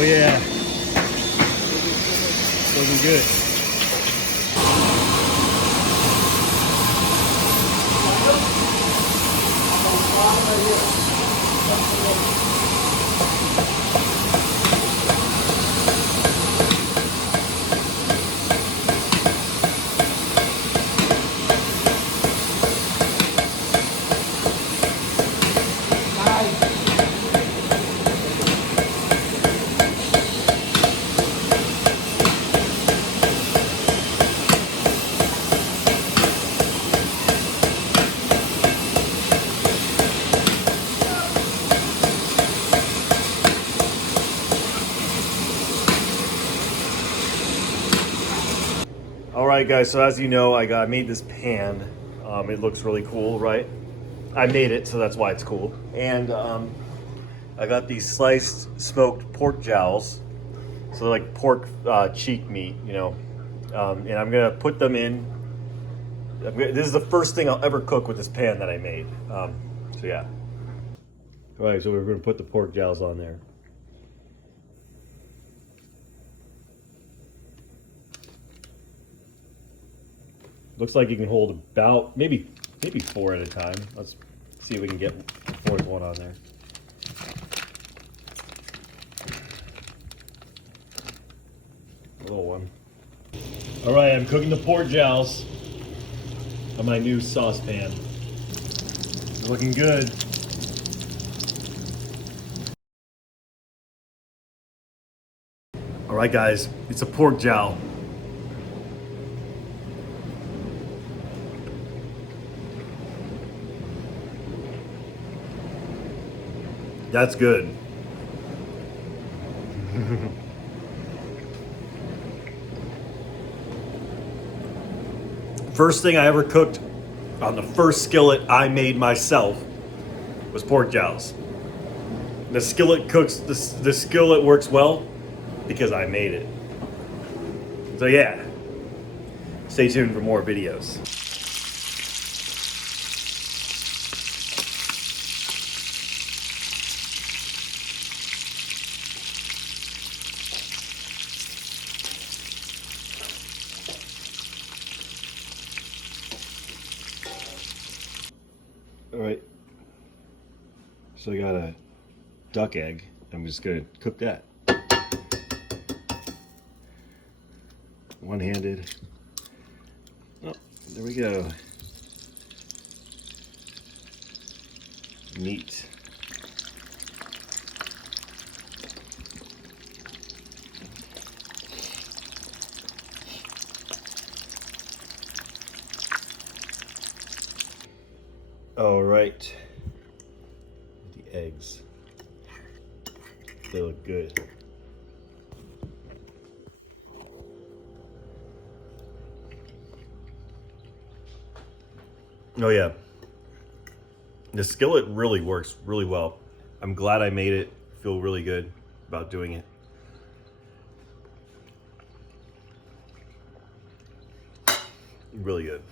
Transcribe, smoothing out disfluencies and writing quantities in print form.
Oh yeah. Looking good. All right, guys, so as you know, I made this pan. It looks really cool, right? I made it, so that's why it's cool. And I got these sliced smoked pork jowls. So they're like pork cheek meat, you know. And I'm gonna put them in. This is the first thing I'll ever cook with this pan that I made. So yeah. All right, so we're gonna put the pork jowls on there. Looks like you can hold about maybe 4 at a time. Let's see if we can get the fourth one on there. A little one. All right, I'm cooking the pork jowls on my new saucepan. They're looking good. All right, guys, it's a pork jowl. That's good. First thing I ever cooked on the first skillet I made myself was pork jowls. The skillet cooks, the skillet works well because I made it. So yeah, stay tuned for more videos. All right, so I got a duck egg. I'm just gonna cook that. One-handed. Oh, there we go. Meat. All right, the eggs, they look good. Oh yeah, the skillet really works really well. I'm glad I made it. Feel really good about doing it. Really good.